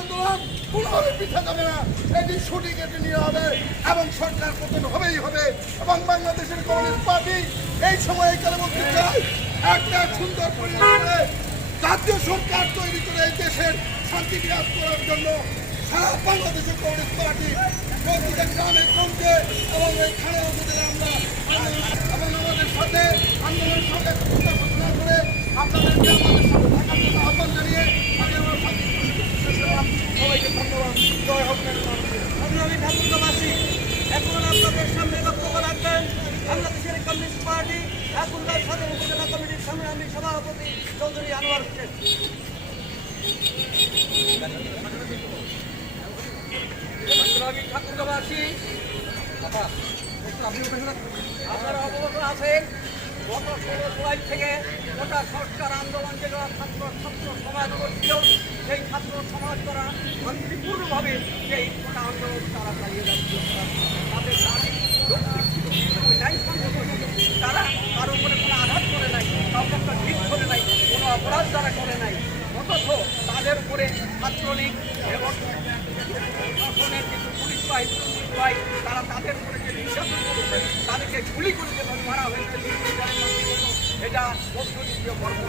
আন্দোলন কোনোভাবে পিছা যাবে না। এটি সঠিক, এটি নিয়ে হবে এবং সরকার পতন হবেই হবে। এবং বাংলাদেশের কমিউনিস্ট পার্টি এই সময়ে কালে বলতে চাই, একটা সুন্দর পরিবেশে জাতীয় সরকার তৈরি করে এই দেশের শান্তি বিরাজ করার জন্য সারা বাংলাদেশের কমিউনিস্ট পার্টি প্রতিটা গ্রামে গঞ্জে এবং এই থানা উপজেলা আমরা এবং আমাদের সাথে আন্দোলনের সঙ্গে ঘোষণা করে আপনাদেরকে আমাদের সাথে থাকার জন্য আহ্বান জানিয়ে আমি আমার শান্তি সবাইকে ধন্যবাদ। জয় হোক। সংগ্রামী ঠাকুরগাঁওবাসী, এখন আপনাদের সামনে বক্তব্য রাখবেন বাংলাদেশের কমিউনিস্ট পার্টি ঠাকুরগাঁও সদর উপজেলা কমিটির সংগ্রামী সভাপতি চৌধুরী আনোয়ার হোসেন। সংগ্রামী ঠাকুরগাঁওবাসী, আপনারা অবগত আছেন গত 16 জুলাই থেকে গোটা সংস্কার আন্দোলন যেটা ছাত্র সমাজ করছিল, সেই ছাত্র সমাজ করা শান্তিপূর্ণভাবে সেই গোটা আন্দোলন তারা চালিয়ে যাচ্ছিল। তাদের দাবি যৌক্তিক ছিল এবং ন্যায়সঙ্গত ছিল। তারা তার উপরে কোনো আঘাত করে নাই, কাউকে একটা ঠিক করে নাই, কোনো অপরাধ তারা করে নাই। অথচ তাদের উপরে ছাত্রলীগ এবং প্রশাসনের কিছু পুলিশ বাহিনী তারা তাদের উপরে যে নির্যাতন করেছে, তাদেরকে গুলি করে যেভাবে মারা হয়েছে, এটা মধ্যযুগীয় কর্ম।